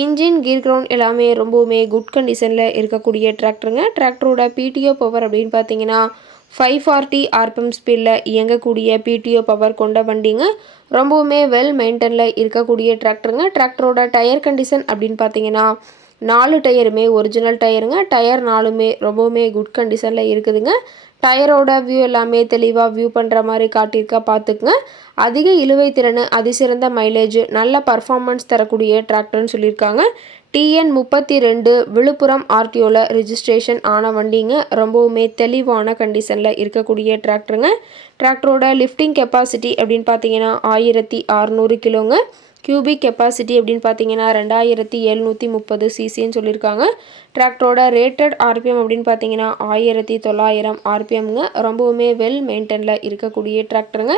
Engine கீர் ground எல்லாமே ரொம்பவுமே good கண்டிஷனில் இருக்கக்கூடிய டிராக்டருங்க டிராக்டரோட பிடிஓ பவர் அப்படின்னு பார்த்தீங்கன்னா ஃபைவ் ஃபார்ட்டி ஆர்பிஎம் ஸ்பீடில் இயங்கக்கூடிய பிடிஓ பவர் கொண்ட வண்டிங்க. ரொம்பவுமே வெல் மெயின்டனில் இருக்கக்கூடிய டிராக்டருங்க டிராக்டரோட டயர் கண்டிஷன் அப்படின்னு பார்த்தீங்கன்னா நாலு டயருமே ஒரிஜினல் டயருங்க. டயர் நாலுமே ரொம்பவுமே குட் கண்டிஷனில் இருக்குதுங்க. டயரோட வியூ எல்லாமே தெளிவாக வியூ பண்ணுற மாதிரி காட்டியிருக்கா பார்த்துக்குங்க அதிக இழுவை திறன் அதிசிறந்த மைலேஜ் நல்ல பர்ஃபார்மன்ஸ் தரக்கூடிய டிராக்டர்னு சொல்லியிருக்காங்க. டிஎன் முப்பத்தி ரெண்டு விழுப்புரம் ஆர்டிஓவில் ரிஜிஸ்ட்ரேஷன் ஆன வண்டிங்க. ரொம்பவுமே தெளிவான கண்டிஷனில் இருக்கக்கூடிய டிராக்டருங்க டிராக்டரோட லிஃப்டிங் கெப்பாசிட்டி அப்படின்னு பார்த்தீங்கன்னா ஆயிரத்தி அறநூறு கிலோங்க. கியூபிக் கெப்பாசிட்டி அப்படின்னு பார்த்தீங்கன்னா ரெண்டாயிரத்தி எழுநூற்றி முப்பது சிசின்னு சொல்லியிருக்காங்க. டிராக்டரோட ரேட்டட் ஆர்பிஎம் அப்படின்னு பார்த்தீங்கன்னா ஆயிரத்தி தொள்ளாயிரம் ஆர்பிஎம்ங்க ரொம்பவுமே வெல் மெயின்டெனில் இருக்கக்கூடிய டிராக்டருங்க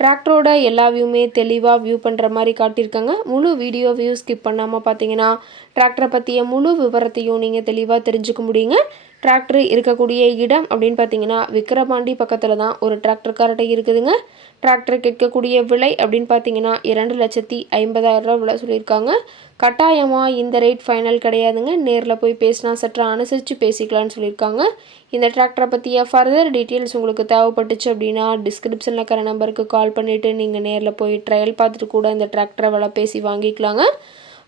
டிராக்டரோட எல்லா வியூமே தெளிவாக வியூ பண்ணுற மாதிரி காட்டியிருக்காங்க. முழு வீடியோ வியூ ஸ்கிப் பண்ணாமல் பார்த்தீங்கன்னா டிராக்டரை பற்றிய முழு விவரத்தையும் நீங்கள் தெளிவாக தெரிஞ்சுக்க முடியுங்க. டிராக்டர் இருக்கக்கூடிய இடம் அப்படின்னு பார்த்தீங்கன்னா விக்கிரபாண்டி பக்கத்தில் தான் ஒரு டிராக்டர் கார்ட்டை இருக்குதுங்க. டிராக்டர் கேட்கக்கூடிய விலை அப்படின்னு பார்த்தீங்கன்னா இரண்டு லட்சத்தி ஐம்பதாயிரம் ரூபா விலை சொல்லியிருக்காங்க. கட்டாயமாக இந்த ரேட் ஃபைனல் கிடையாதுங்க. நேரில் போய் பேசினா சற்று அனுசரித்து பேசிக்கலான்னு சொல்லியிருக்காங்க. இந்த டிராக்டரை பற்றிய ஃபர்தர் டீட்டெயில்ஸ் உங்களுக்கு தேவைப்பட்டுச்சு அப்படின்னா டிஸ்கிரிப்ஷனில் இருக்கிற நம்பருக்கு கால் பண்ணிவிட்டு நீங்கள் நேரில் போய் ட்ரையல் பார்த்துட்டு கூட இந்த டிராக்டரை விலை பேசி வாங்கிக்கலாங்க.